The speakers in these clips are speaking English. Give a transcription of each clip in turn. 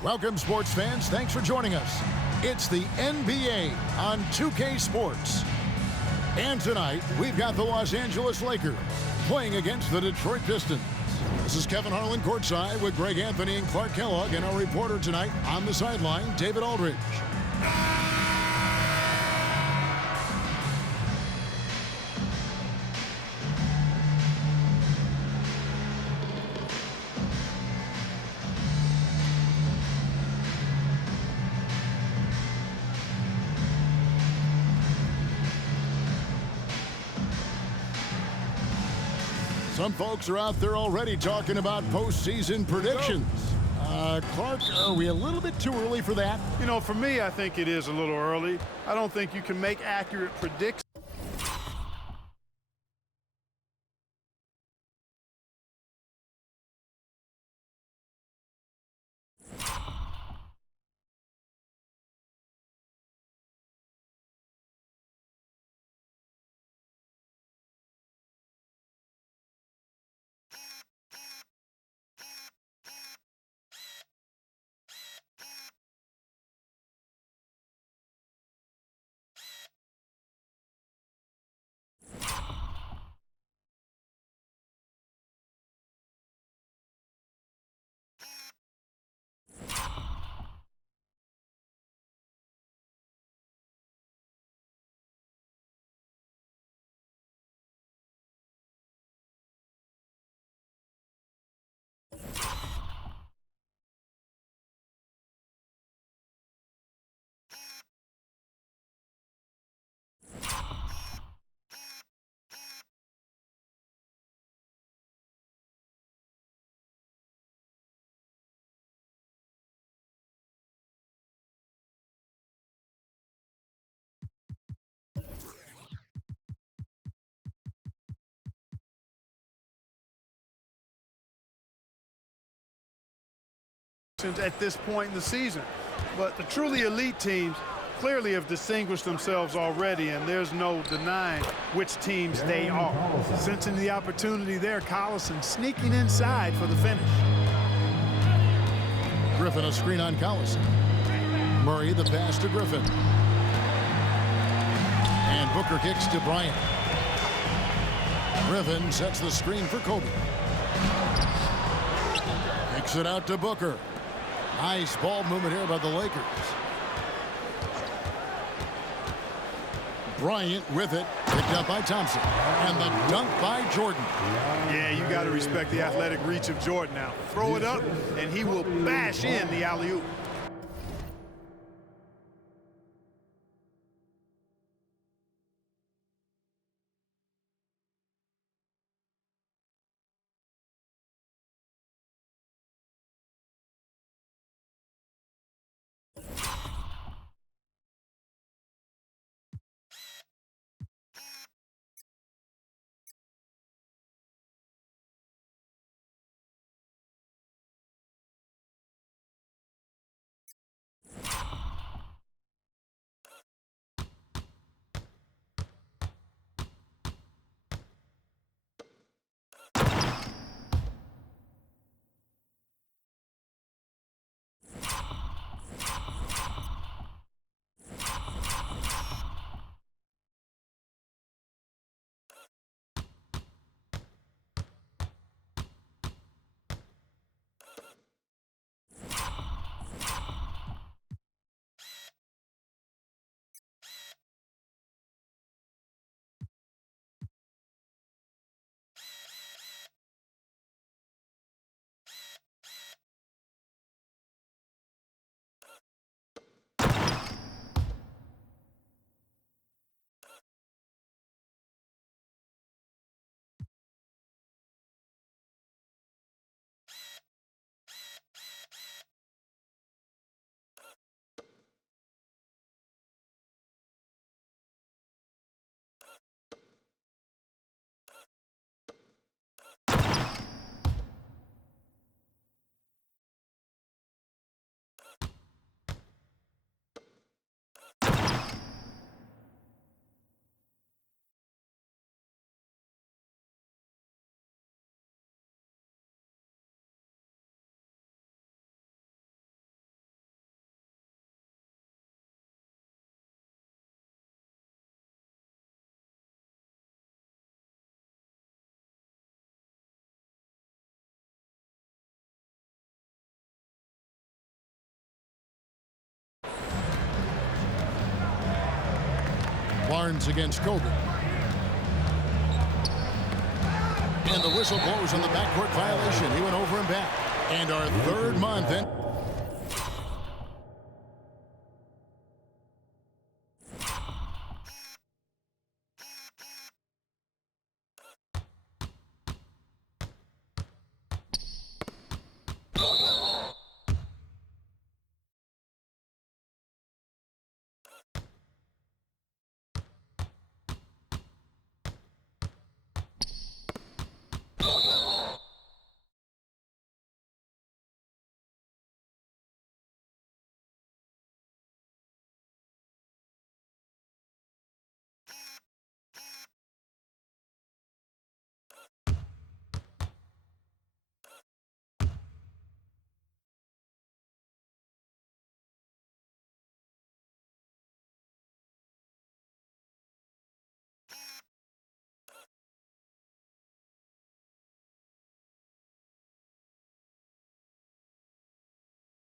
Welcome, sports fans. Thanks for joining us. It's the NBA on 2K Sports. And tonight, we've got the Los Angeles Lakers playing against the Detroit Pistons. This is Kevin Harlan courtside with Greg Anthony and Clark Kellogg, and our reporter tonight on the sideline, David Aldridge. Some folks are out there already talking about postseason predictions. Clark, are we a little bit too early for that? You know, for me, I think it is a little early. I don't think you can make accurate predictions. At this point in the season. But the truly elite teams clearly have distinguished themselves already, and there's no denying which teams they are. Sensing the opportunity there, Collison sneaking inside for the finish. Griffin a screen on Collison. Murray the pass to Griffin. And Booker kicks to Bryant. Griffin sets the screen for Kobe. Kicks it out to Booker. Nice ball movement here by the Lakers. Bryant with it, picked up by Thompson. And the dunk by Jordan. Yeah, you got to respect the athletic reach of Jordan now. Throw it up, and he will bash in the alley-oop. Barnes against Kobe. And the whistle blows on the backcourt violation. He went over and back. And our third month in.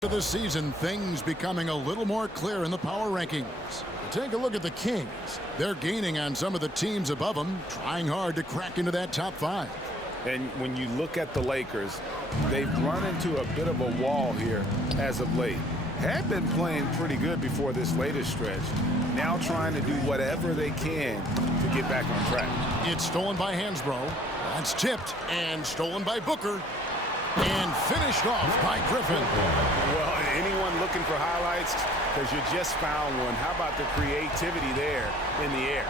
Of the season, things becoming a little more clear in the power rankings. Take a look at the Kings. They're gaining on some of the teams above them, trying hard to crack into that top 5. And when you look at the Lakers, they've run into a bit of a wall here as of late. Had been playing pretty good before this latest stretch. Now trying to do whatever they can to get back on track. It's stolen by Hansbrough. That's tipped and stolen by Booker. And finished off by Griffin. Well, anyone looking for highlights, because you just found one. How about the creativity there in the air?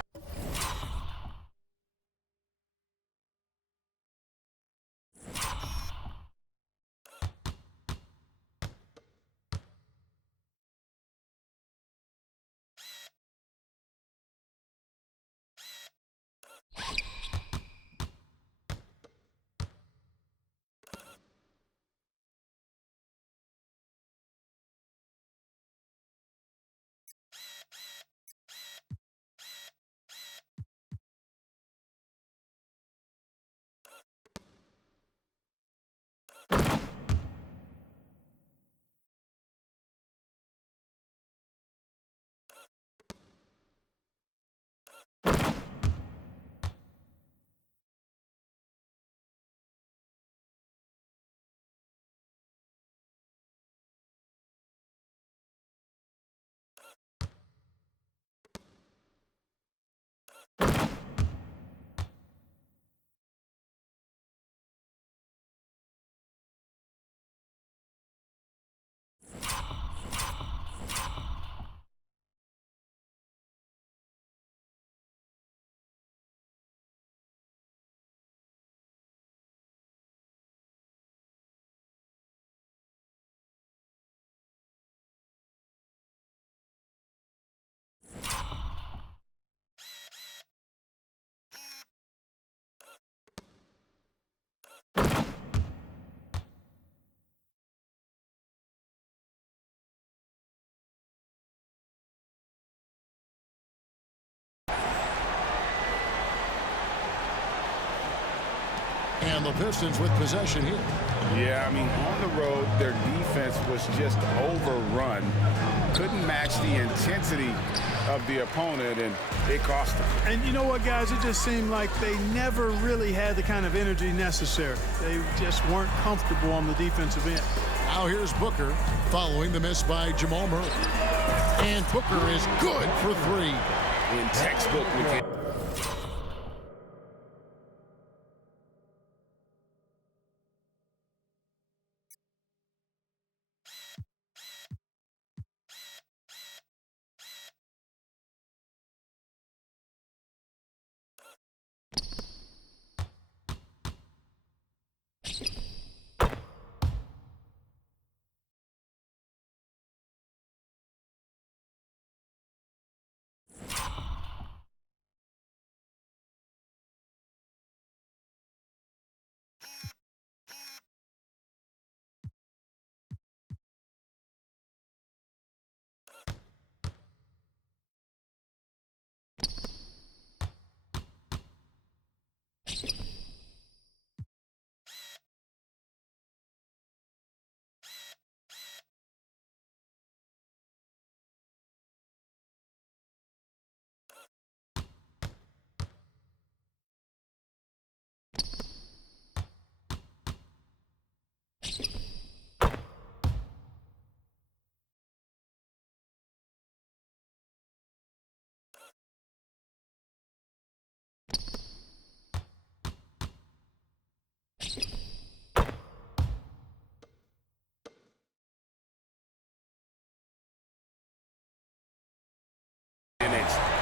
And the Pistons with possession here. Yeah, I mean, on the road, their defense was just overrun. Couldn't match the intensity of the opponent, and it cost them. And you know what, guys? It just seemed like they never really had the kind of energy necessary. They just weren't comfortable on the defensive end. Now here's Booker following the miss by Jamal Murray. And Booker is good for 3. In textbook mechanics.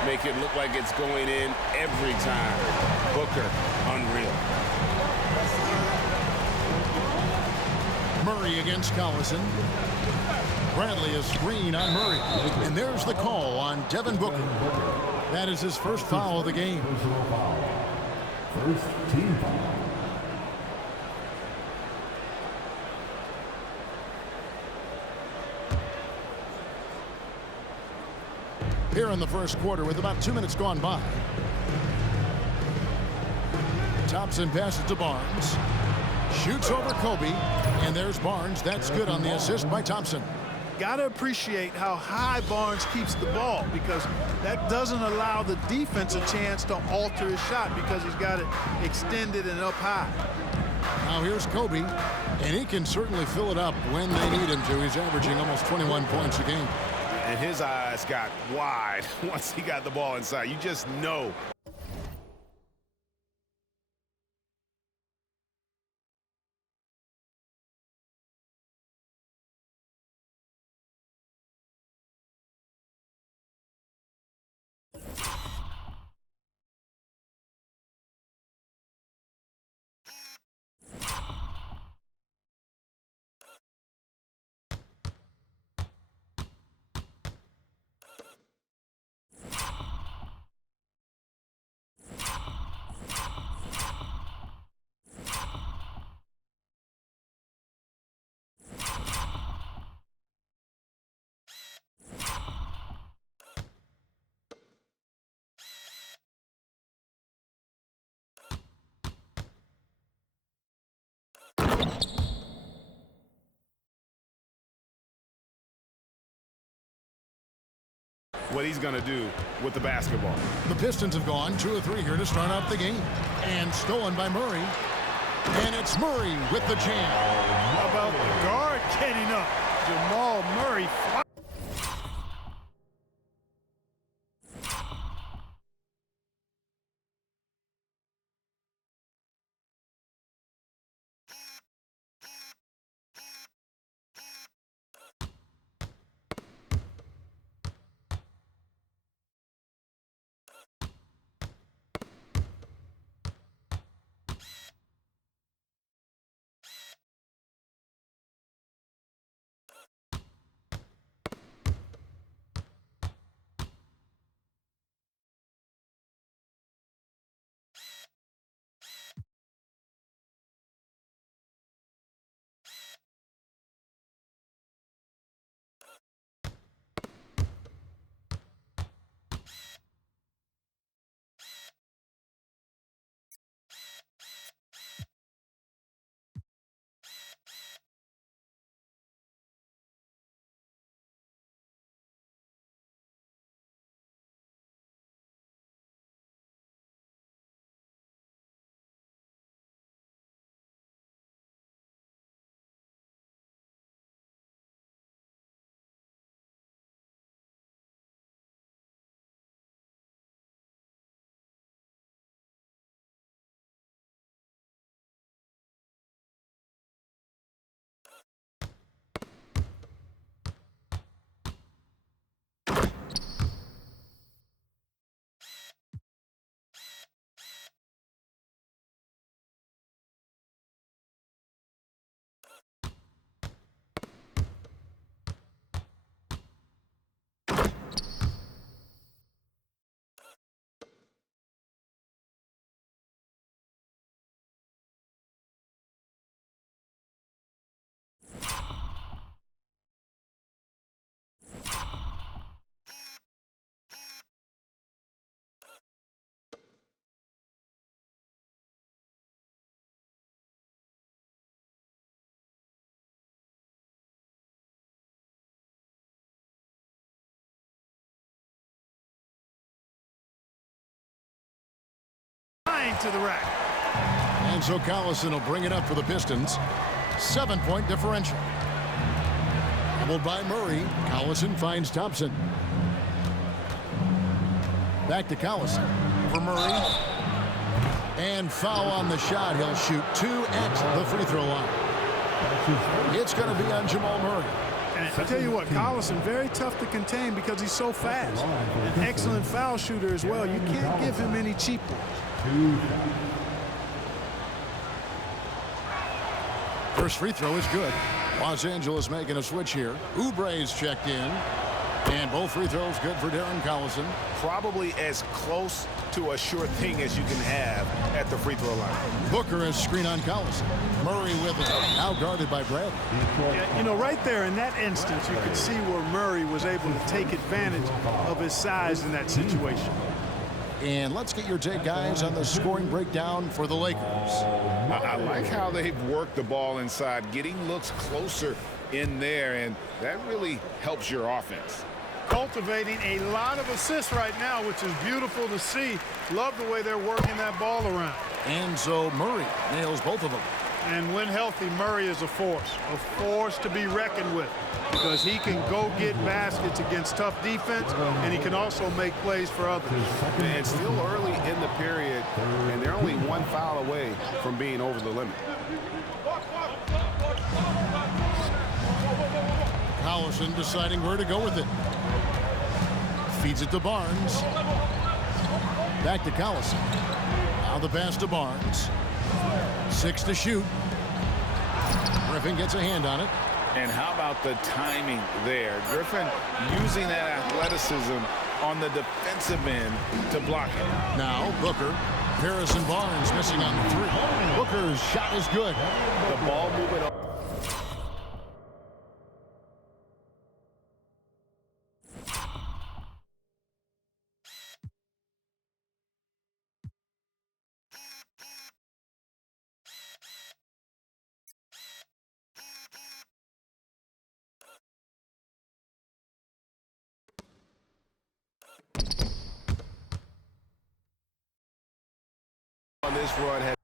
make it look like it's going in every time. Booker, unreal. Murray against Collison. Bradley a screen on Murray. And there's the call on Devin Booker. That is his first foul of the game. First team foul. Here in the first quarter with about 2 minutes gone by. Thompson passes to Barnes. Shoots over Kobe. And there's Barnes. That's good on the assist by Thompson. Got to appreciate how high Barnes keeps the ball, because that doesn't allow the defense a chance to alter his shot because he's got it extended and up high. Now here's Kobe, and he can certainly fill it up when they need him to. He's averaging almost 21 points a game. And his eyes got wide once he got the ball inside. You just know. What he's going to do with the basketball. The Pistons have gone 2 of 3 here to start out the game. And stolen by Murray. And it's Murray with the jam. How about the guard getting up? Jamal Murray. To the rack. And so Collison will bring it up for the Pistons. 7-point differential. Doubled by Murray. Collison finds Thompson. Back to Collison. For Murray. And foul on the shot. He'll shoot 2 at the free throw line. It's going to be on Jamal Murray. And I tell you what, Collison, very tough to contain because he's so fast. An excellent foul shooter as well. You can't give him any cheap ones. First free throw is good. Los Angeles making a switch here. Oubre's checked in. And both free throws good for Darren Collison. Probably as close to a sure thing as you can have at the free throw line. Booker has screen on Collison. Murray with it. Now guarded by Bradley. Yeah, you know, right there in that instance, you could see where Murray was able to take advantage of his size in that situation. And let's get your take, guys, on the scoring breakdown for the Lakers. I like how they've worked the ball inside, getting looks closer in there, and that really helps your offense. Cultivating a lot of assists right now, which is beautiful to see. Love the way they're working that ball around. And so Murray nails both of them. And when healthy, Murray is a force to be reckoned with, because he can go get baskets against tough defense, and he can also make plays for others. And it's still early in the period, and they're only one foul away from being over the limit. Collison deciding where to go with it. Feeds it to Barnes. Back to Collison. Now the pass to Barnes. 6 to shoot. Griffin gets a hand on it. And how about the timing there? Griffin using that athleticism on the defensive end to block it. Now Booker. Harrison Barnes missing on the three. Booker's shot is good. The ball moving up. On this run had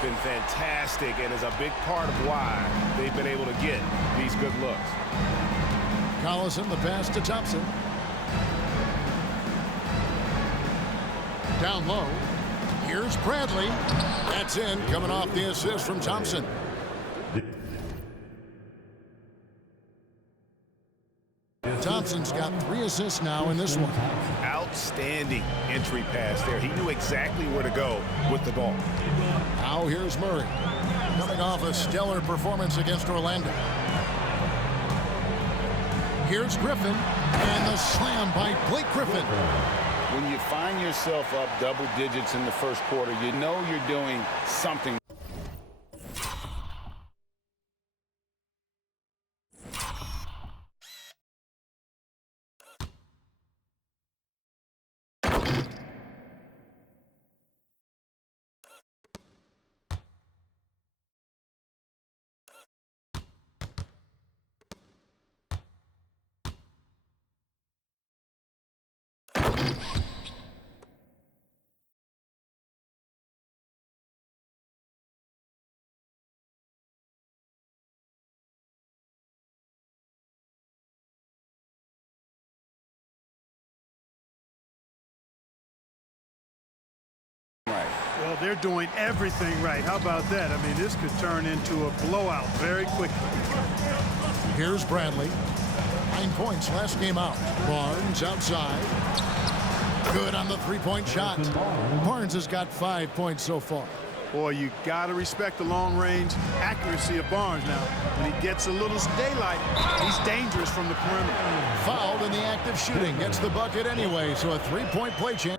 been fantastic and is a big part of why they've been able to get these good looks. Collison, the pass to Thompson. Down low. Here's Bradley. That's in, coming off the assist from Thompson. Thompson's got 3 assists now in this one. Outstanding entry pass there. He knew exactly where to go with the ball. Now here's Murray. Coming off a stellar performance against Orlando. Here's Griffin. And the slam by Blake Griffin. When you find yourself up double digits in the first quarter, you know you're doing something. Well, they're doing everything right. How about that? I mean, this could turn into a blowout very quickly. Here's Bradley. 9 points last game out. Barnes outside. Good on the three-point shot. Barnes has got 5 points so far. Boy, you got to respect the long-range accuracy of Barnes now. When he gets a little daylight, he's dangerous from the perimeter. Fouled in the act of shooting. Gets the bucket anyway, so a 3-point play chance.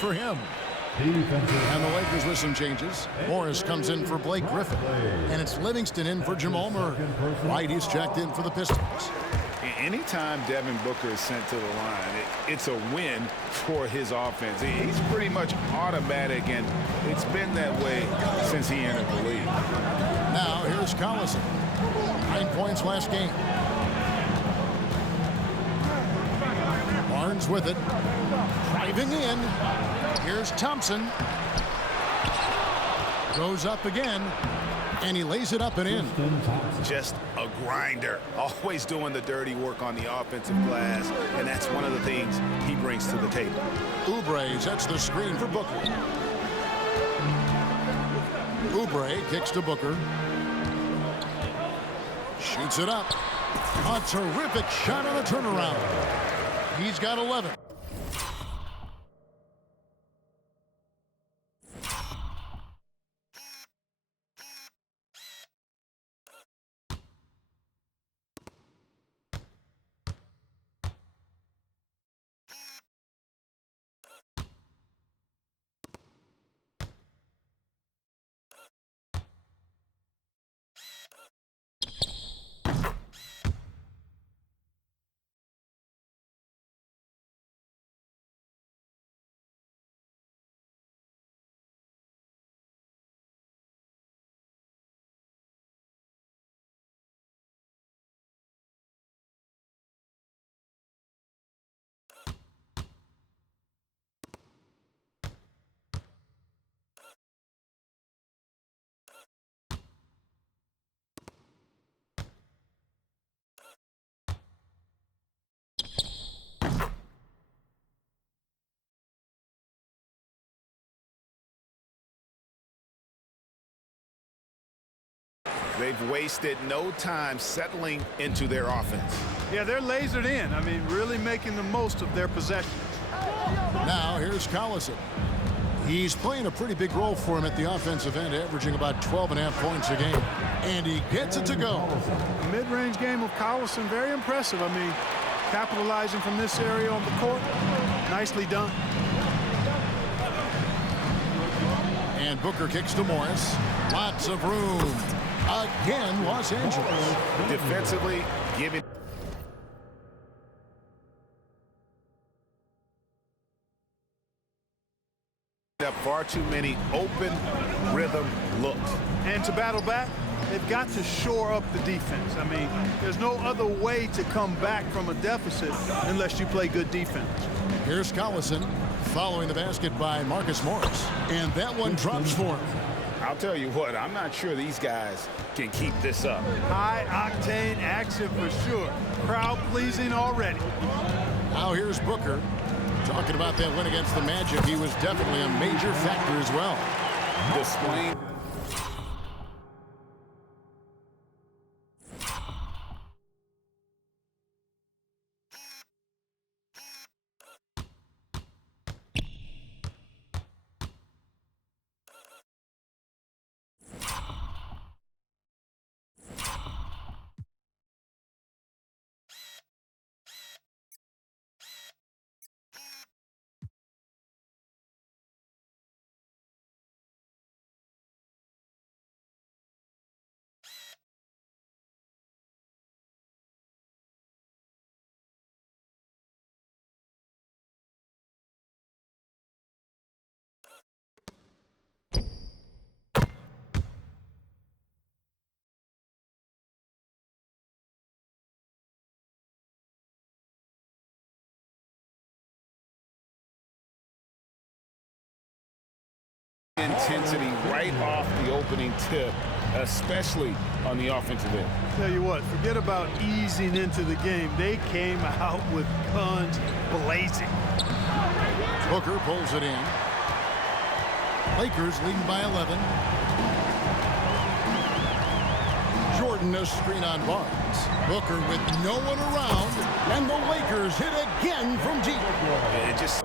for him. Defensive. And the Lakers with some changes. Morris comes in for Blake Griffin. And it's Livingston in for Jamal Murray. White, he's checked in for the Pistons. Anytime Devin Booker is sent to the line, it's a win for his offense. He's pretty much automatic, and it's been that way since he entered the league. Now here's Collison. 9 points last game. Barnes with it. Driving in. Here's Thompson. Goes up again. And he lays it up and in. Just a grinder. Always doing the dirty work on the offensive glass. And that's one of the things he brings to the table. Oubre sets the screen for Booker. Oubre kicks to Booker. Shoots it up. A terrific shot on a turnaround. He's got 11. They've wasted no time settling into their offense. Yeah, they're lasered in. I mean, really making the most of their possessions. Now here's Collison. He's playing a pretty big role for him at the offensive end, averaging about 12.5 points a game. And he gets it to go. The mid-range game of Collison, very impressive. I mean, capitalizing from this area on the court, nicely done. And Booker kicks to Morris. Lots of room. Again, Los Angeles. Defensively, giving up far too many open rhythm looks. And to battle back, they've got to shore up the defense. I mean, there's no other way to come back from a deficit unless you play good defense. Here's Collison following the basket by Marcus Morris. And that one drops for him. I'll tell you what, I'm not sure these guys can keep this up. High-octane action for sure. Crowd-pleasing already. Now here's Booker. Talking about that win against the Magic, he was definitely a major factor as well. Displaying intensity right off the opening tip, especially on the offensive end. Tell you what, forget about easing into the game. They came out with guns blazing. Booker pulls it in. Lakers leading by 11. Jordan a screen on Barnes. Booker with no one around, and the Lakers hit again from deep. It just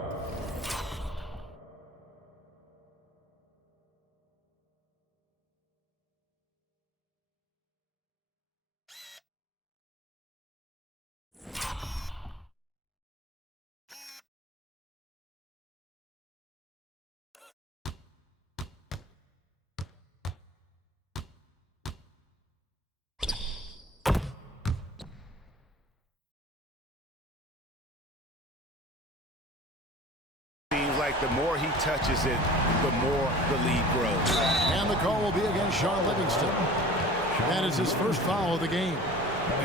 like the more he touches it, the more the lead grows. And the call will be against Shaun Livingston. That is his first foul of the game.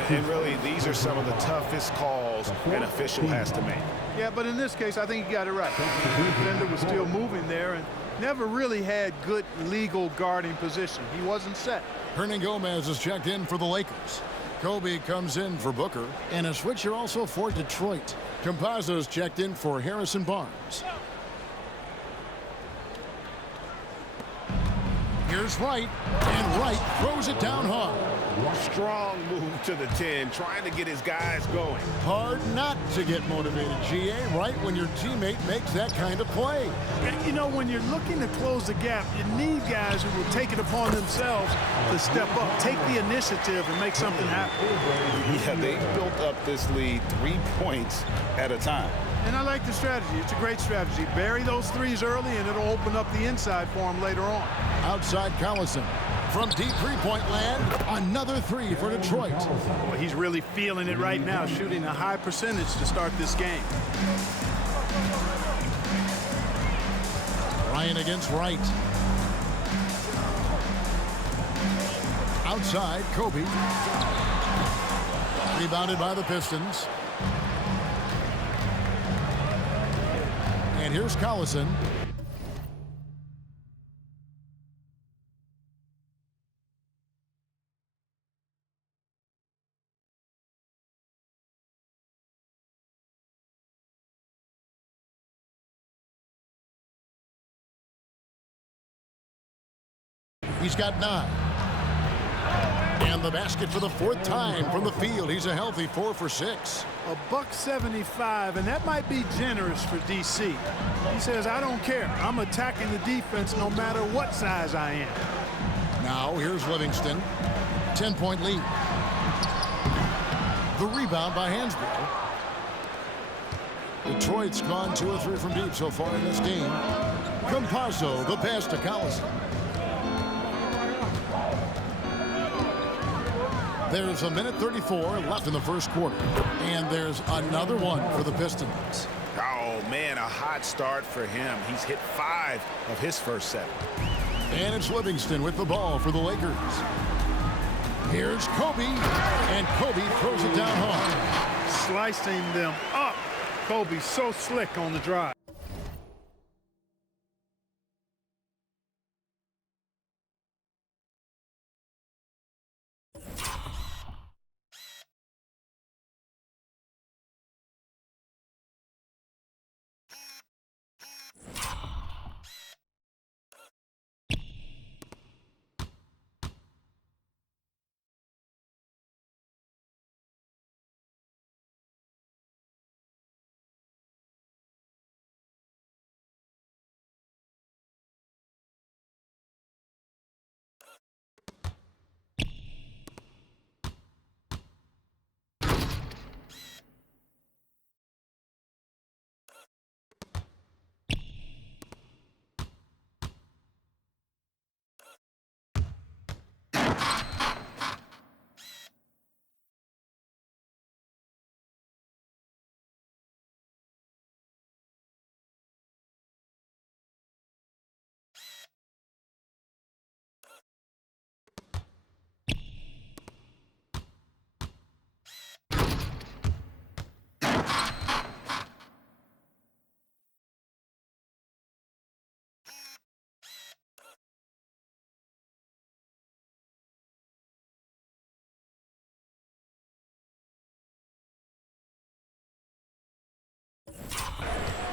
And really, these are some of the toughest calls an official has to make. Yeah, but in this case, I think he got it right. The defender was still moving there and never really had good legal guarding position. He wasn't set. Hernangomez is checked in for the Lakers. Kobe comes in for Booker. And a switcher also for Detroit. Campazzo's checked in for Harrison Barnes. Here's Wright, and Wright throws it down hard. Strong move to the 10, trying to get his guys going. Hard not to get motivated, GA, right when your teammate makes that kind of play. And, you know, when you're looking to close the gap, you need guys who will take it upon themselves to step up, take the initiative, and make something happen. Yeah, they built up this lead 3 points at a time. And I like the strategy. It's a great strategy. Bury those threes early, and it'll open up the inside for him later on. Outside Collison. From deep three-point land, another three for Detroit. Well, he's really feeling it right now, shooting a high percentage to start this game. Ryan against Wright. Outside, Kobe. Rebounded by the Pistons. And here's Collison. He's got 9. And the basket for the 4th time from the field. He's a healthy 4 for 6. $175, and that might be generous for DC. He says, I don't care. I'm attacking the defense no matter what size I am. Now here's Livingston. 10-point lead. The rebound by Hansbrough. Detroit's gone 2 of 3 from deep so far in this game. Campazzo, the pass to Collison. There's 1:34 left in the first quarter. And there's another one for the Pistons. Oh, man, a hot start for him. He's hit 5 of his first 7. And it's Livingston with the ball for the Lakers. Here's Kobe. And Kobe throws it down hard. Slicing them up. Kobe so slick on the drive.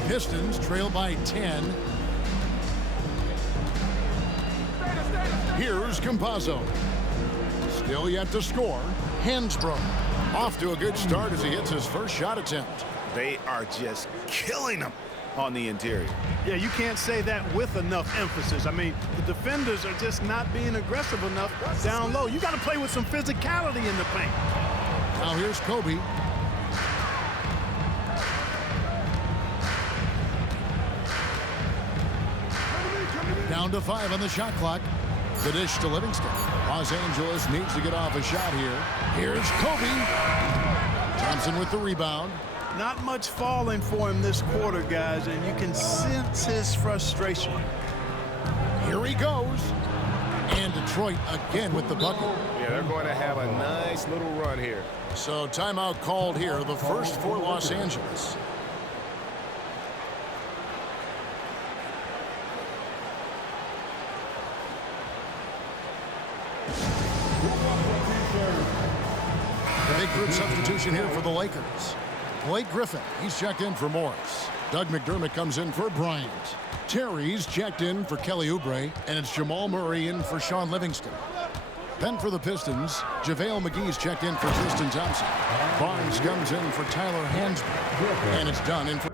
Pistons trail by 10. Here's Campazzo. Still yet to score. Hansbrough off to a good start as he hits his first shot attempt. They are just killing him on the interior. Yeah, you can't say that with enough emphasis. I mean, the defenders are just not being aggressive enough down low. You got to play with some physicality in the paint. Now here's Kobe. Down to 5 on the shot clock. The dish to Livingston. Los Angeles needs to get off a shot here. Here's Kobe. Thompson with the rebound. Not much falling for him this quarter, guys, and you can sense his frustration. Here he goes. And Detroit again with the bucket. Yeah, they're going to have a nice little run here. So timeout called here, the first for Los Angeles. Big group substitution here for the Lakers. Blake Griffin, he's checked in for Morris. Doug McDermott comes in for Bryant. Terry's checked in for Kelly Oubre, and it's Jamal Murray in for Sean Livingston. Then for the Pistons, JaVale McGee's checked in for Tristan Thompson. Barnes comes in for Tyler Hansbrough, and it's done in for...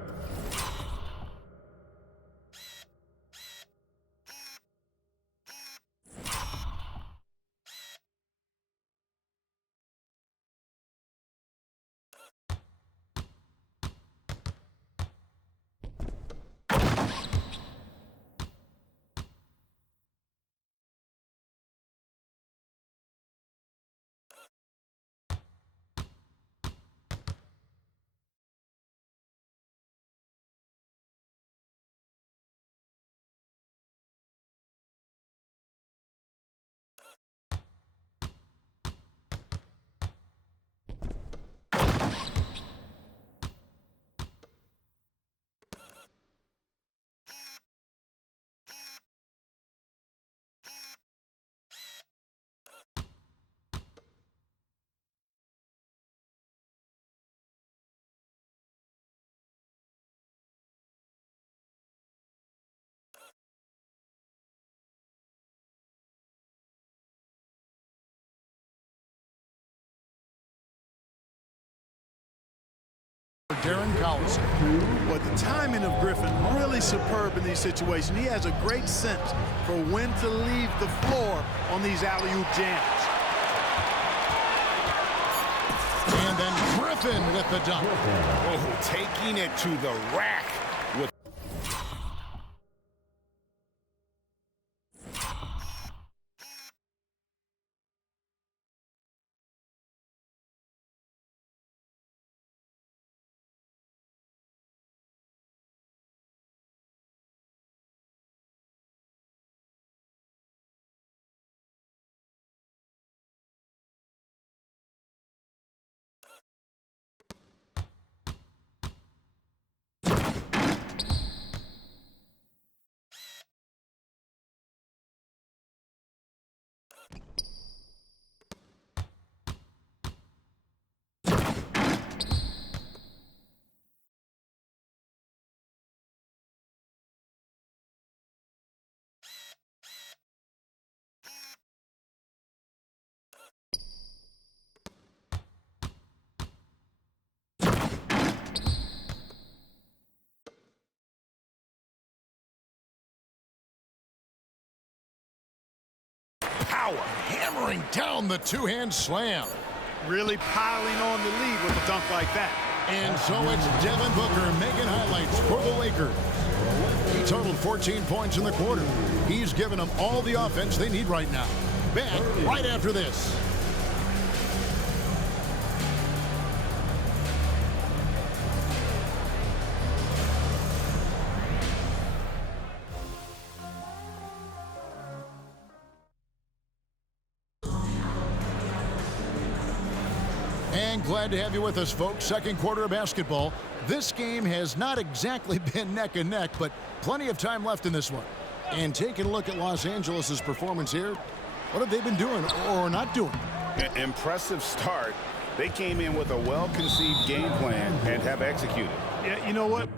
Darren Collison. But the timing of Griffin really superb in these situations. He has a great sense for when to leave the floor on these alley-oop jams. And then Griffin with the dunk. Oh, taking it to the rack. With power, hammering down the two-hand slam. Really piling on the lead with a dunk like that. And so it's Devin Booker making highlights for the Lakers. He totaled 14 points in the quarter. He's given them all the offense they need right now. Back right after this. And glad to have you with us, folks. Second quarter of basketball. This game has not exactly been neck and neck, but plenty of time left in this one. And taking a look at Los Angeles' performance here, what have they been doing or not doing? An impressive start. They came in with a well-conceived game plan and have executed. Yeah, you know what?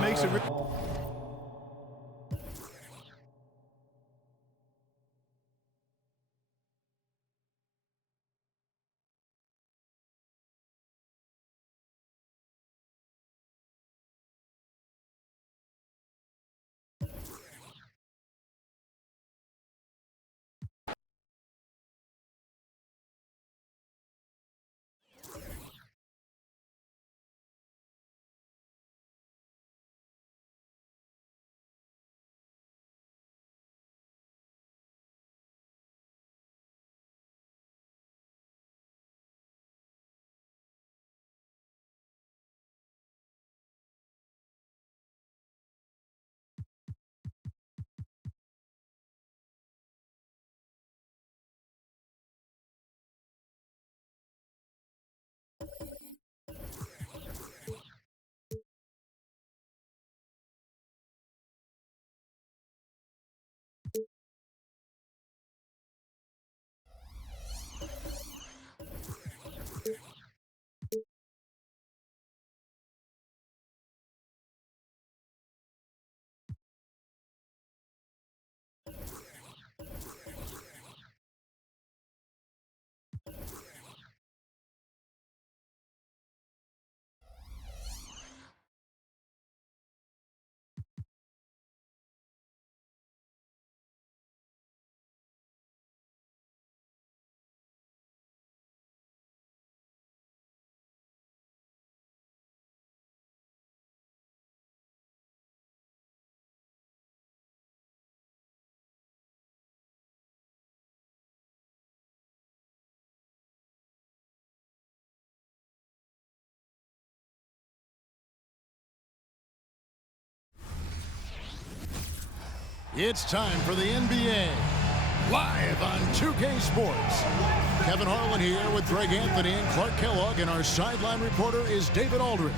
Makes it It's time for the NBA, live on 2K Sports. Kevin Harlan here with Greg Anthony and Clark Kellogg, and our sideline reporter is David Aldridge.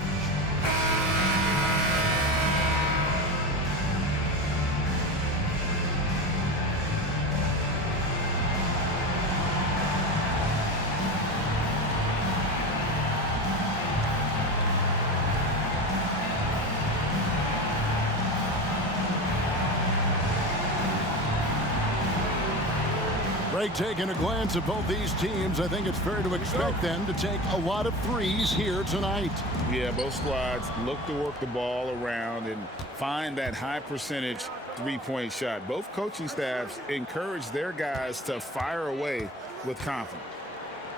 Greg, taking a glance at both these teams, I think it's fair to expect them to take a lot of threes here tonight. Yeah, both squads look to work the ball around and find that high percentage three-point shot. Both coaching staffs encourage their guys to fire away with confidence.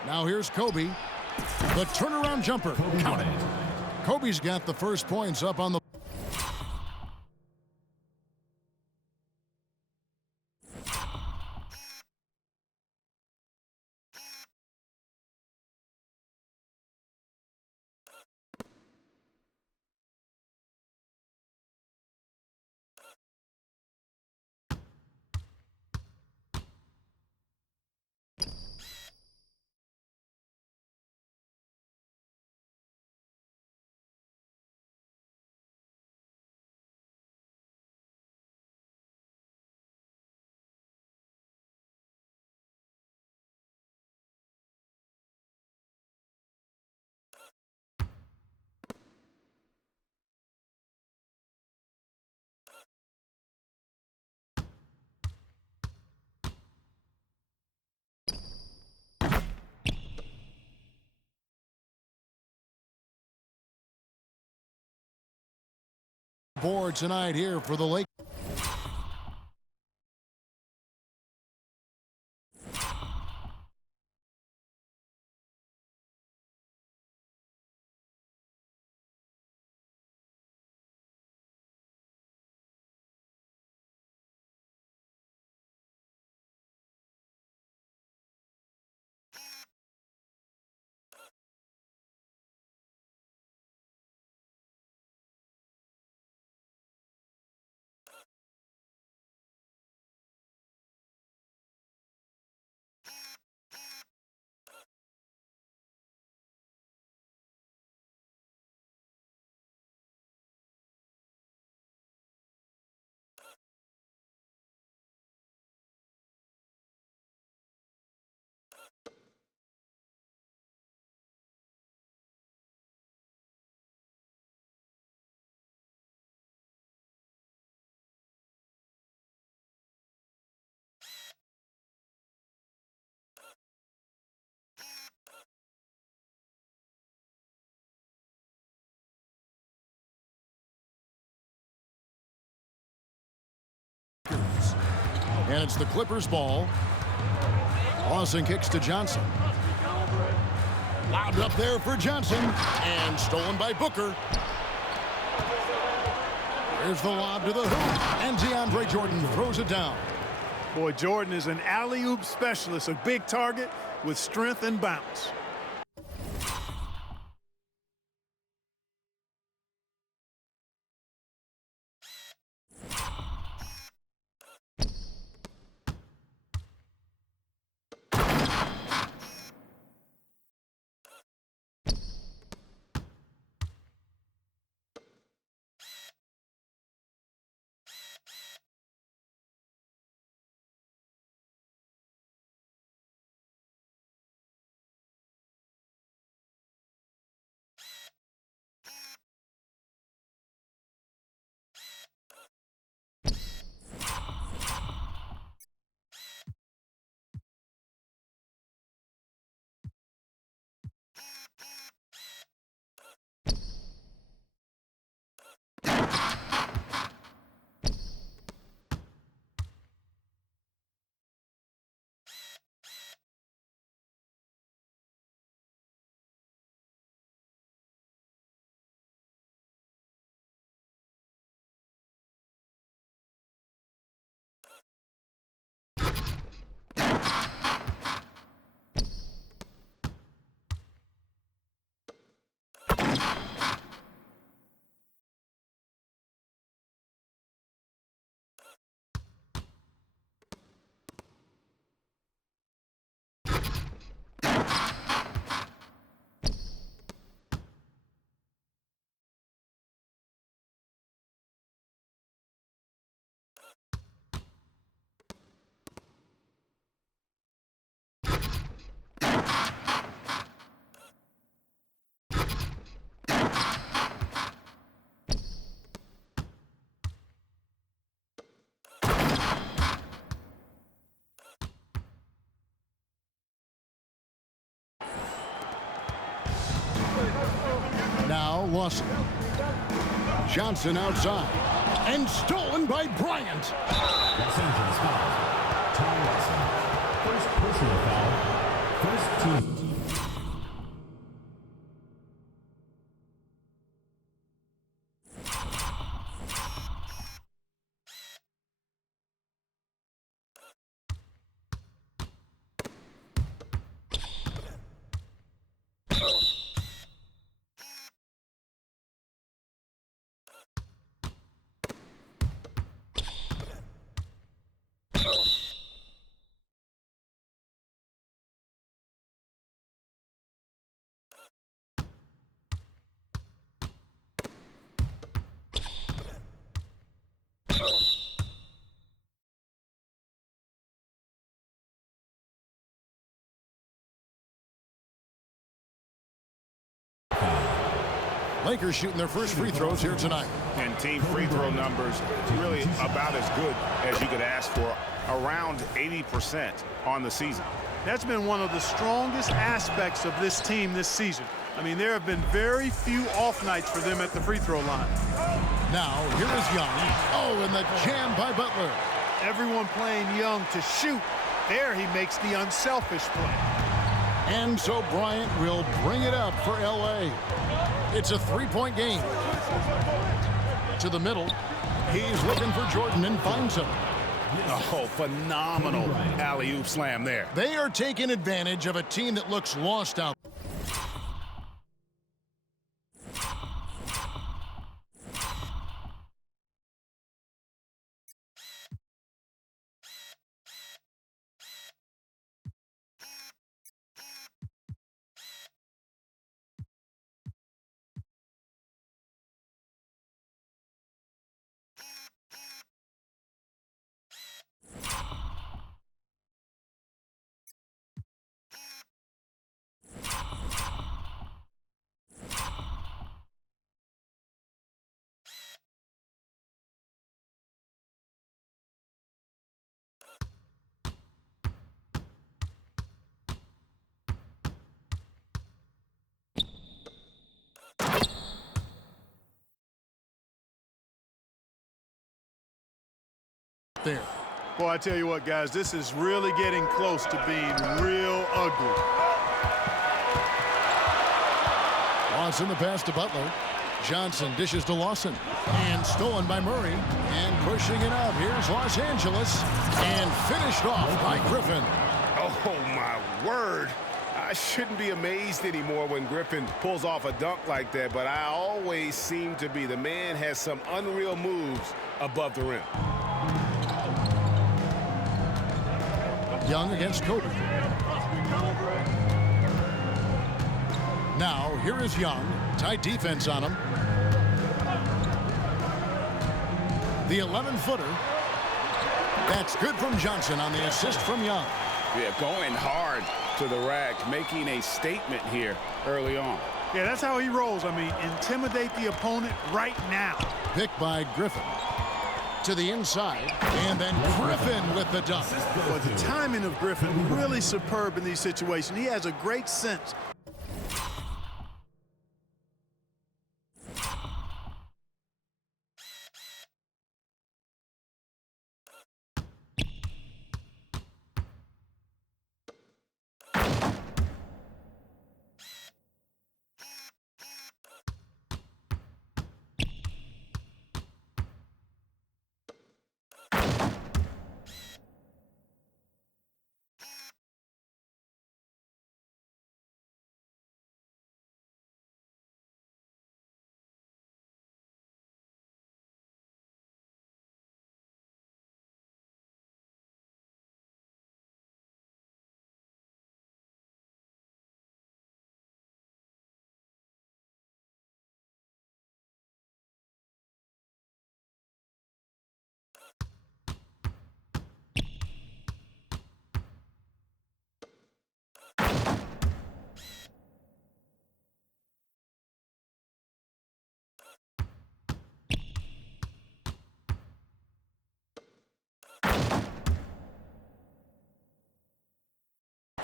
Now here's Kobe. The turnaround jumper. Count it. Kobe's got the first points up on the board tonight here for the Lakers. And it's the Clippers ball. Lawson kicks to Johnson. Lobbed up there for Johnson. And stolen by Booker. There's the lob to the hoop. And DeAndre Jordan throws it down. Boy, Jordan is an alley-oop specialist, a big target with strength and bounce. Now Lawson. Johnson outside. And stolen by Bryant. Los Angeles foul. Ty Lawson. First personal foul. First team. Lakers shooting their first free throws here tonight. And team free throw numbers really about as good as you could ask for, around 80% on the season. That's been one of the strongest aspects of this team this season. I mean, there have been very few off nights for them at the free throw line. Now, here is Young. Oh, and the jam by Butler. Everyone playing Young to shoot. There he makes the unselfish play. And so Bryant will bring it up for L.A. It's a three-point game. To the middle. He's looking for Jordan and finds him. Oh, phenomenal alley-oop slam there. They are taking advantage of a team that looks lost out. There. Boy, I tell you what, guys, this is really getting close to being real ugly. Lawson the pass to Butler. Johnson dishes to Lawson. And stolen by Murray. And pushing it up. Here's Los Angeles. And finished off by Griffin. Oh, my word. I shouldn't be amazed anymore when Griffin pulls off a dunk like that, but I always seem to be. The man has some unreal moves above the rim. Young against Kobe. Now, here is Young. Tight defense on him. The 11-footer. That's good from Johnson on the assist from Young. Yeah, going hard to the rack, making a statement here early on. Yeah, that's how he rolls. I mean, intimidate the opponent right now. Picked by Griffin. To the inside, and then Griffin with the dunk. But the timing of Griffin really superb in these situations. He has a great sense.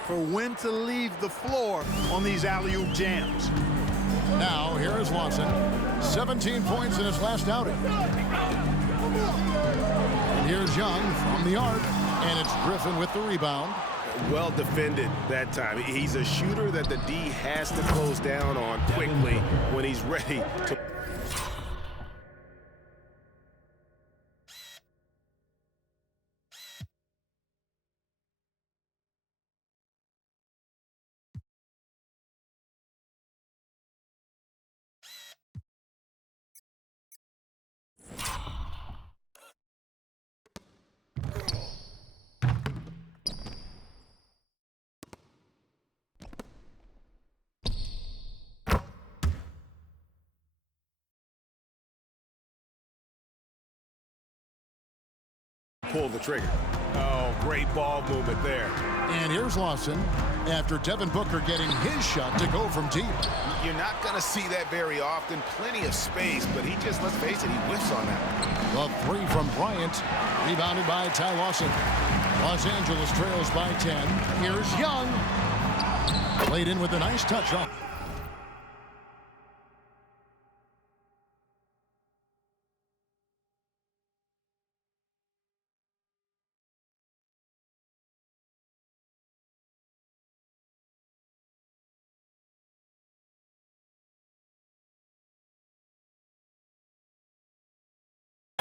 For when to leave the floor on these alley-oop jams. Now, here is Lawson. 17 points in his last outing. And here's Young from the arc. And it's Griffin with the rebound. Well defended that time. He's a shooter that the D has to close down on quickly when he's ready to. Pull the trigger. Oh, great ball movement there. And here's Lawson after Devin Booker getting his shot to go from deep. You're not going to see that very often. Plenty of space, but he just, let's face it, he whiffs on that one. The three from Bryant, rebounded by Ty Lawson. Los Angeles trails by 10. Here's Young. Played in with a nice touch off.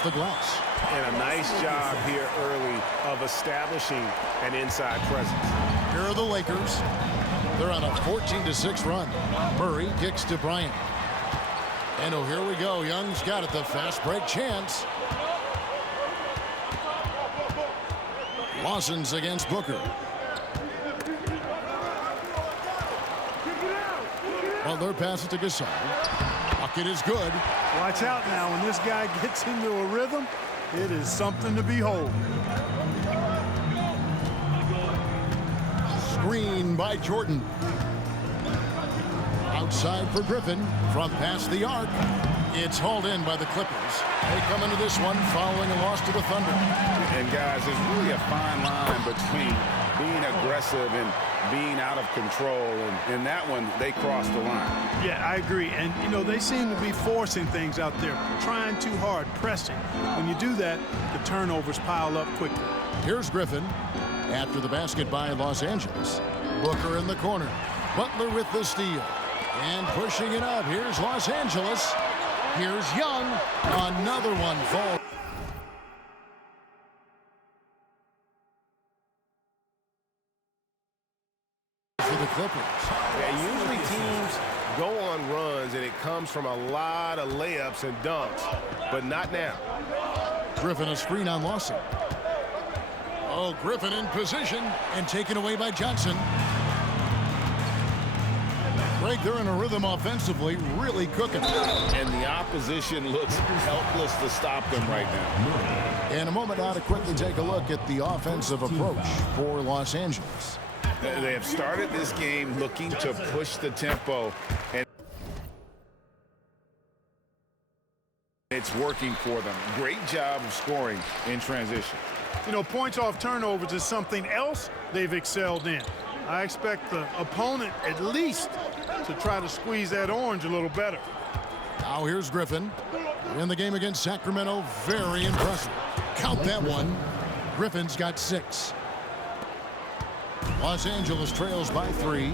The glass. And a nice job here early of establishing an inside presence. Here are the Lakers. They're on a 14-6 run. Murray kicks to Bryant. And oh, here we go. Young's got it. The fast break chance. Lawson's against Booker. Butler passes to Gasol. Bucket is good. Watch out now. When this guy gets into a rhythm, it is something to behold. Screen by Jordan. Outside for Griffin from past the arc. It's hauled in by the Clippers. They come into this one following a loss to the Thunder. And guys, there's really a fine line between being aggressive and being out of control, and in that one they crossed the line. Yeah, I agree. And you know, they seem to be forcing things out there, trying too hard, pressing. When you do that, the turnovers pile up quickly. Here's Griffin after the basket by Los Angeles. Booker in the corner. Butler with the steal and pushing it up. Here's Los Angeles. Here's Young. Another one falls. For the Clippers. Yeah, usually teams go on runs and it comes from a lot of layups and dunks, but not now. Griffin a screen on Lawson. Oh, Griffin in position and taken away by Johnson. Greg, they're in a rhythm offensively, really cooking. And the opposition looks helpless to stop them right now. In a moment now to quickly take a look at the offensive approach for Los Angeles. They have started this game looking to push the tempo, and it's working for them. Great job of scoring in transition. You know, points off turnovers is something else they've excelled in. I expect the opponent at least to try to squeeze that orange a little better. Now here's Griffin. In the game against Sacramento, very impressive. Count that one. Griffin's got 6. Los Angeles trails by 3.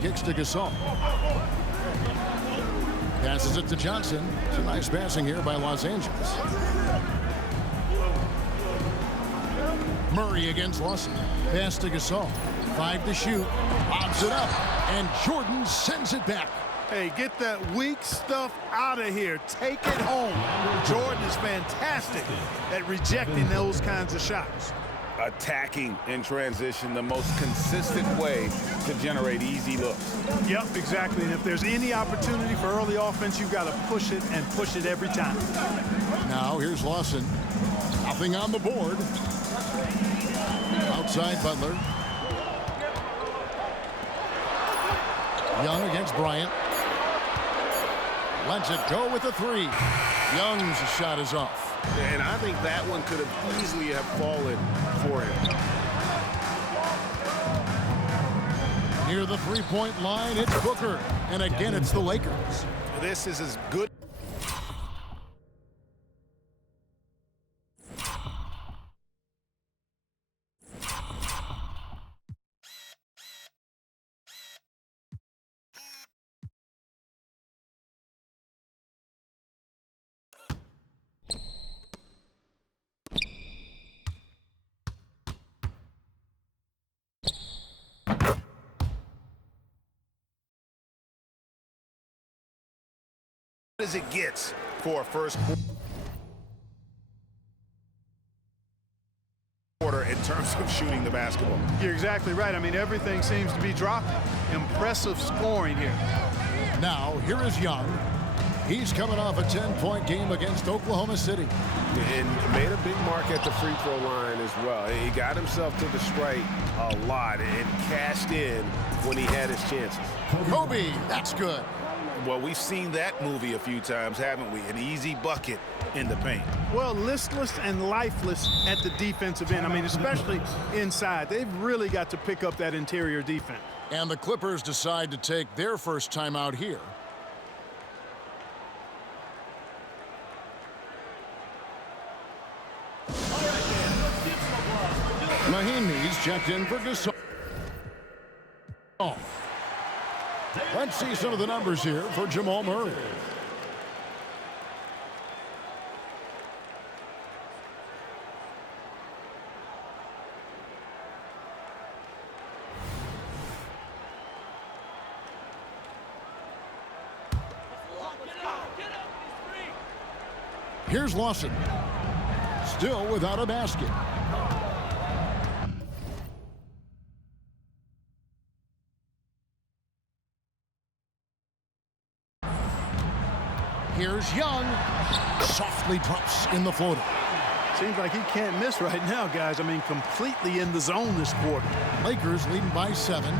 Kicks to Gasol. Passes it to Johnson. It's a nice passing here by Los Angeles. Murray against Lawson. Pass to Gasol. 5 to shoot. Lobs it up, and Jordan sends it back. Hey, get that weak stuff out of here. Take it home. Jordan is fantastic at rejecting those kinds of shots. Attacking in transition, the most consistent way to generate easy looks. Yep, exactly. And if there's any opportunity for early offense, you've got to push it and push it every time. Now here's Lawson. Nothing on the board. Outside Butler. Young against Bryant. Lets it go with a 3. Young's shot is off. And I think that one could have easily have fallen for him. Near the three-point line, it's Booker. And again, it's the Lakers. This is as good. As it gets for a first quarter in terms of shooting the basketball. You're exactly right. I mean, everything seems to be dropping. Impressive scoring here. Now, here is Young. He's coming off a 10-point game against Oklahoma City. And made a big mark at the free throw line as well. He got himself to the strike a lot and cashed in when he had his chances. Kobe, that's good. Well, we've seen that movie a few times, haven't we? An easy bucket in the paint. Well, listless and lifeless at the defensive end. I mean, especially inside. They've really got to pick up that interior defense. And the Clippers decide to take their first time out here. Mahinmi's checked in for Gasol. Let's see some of the numbers here for Jamal Murray. Here's Lawson. Still without a basket. Here's Young. Softly drops in the floater. Seems like he can't miss right now, guys. I mean, completely in the zone this quarter. Lakers leading by 7.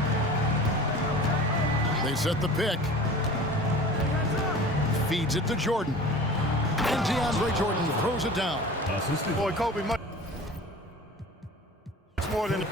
They set the pick. Feeds it to Jordan. And DeAndre Jordan throws it down. Boy, Kobe, much more than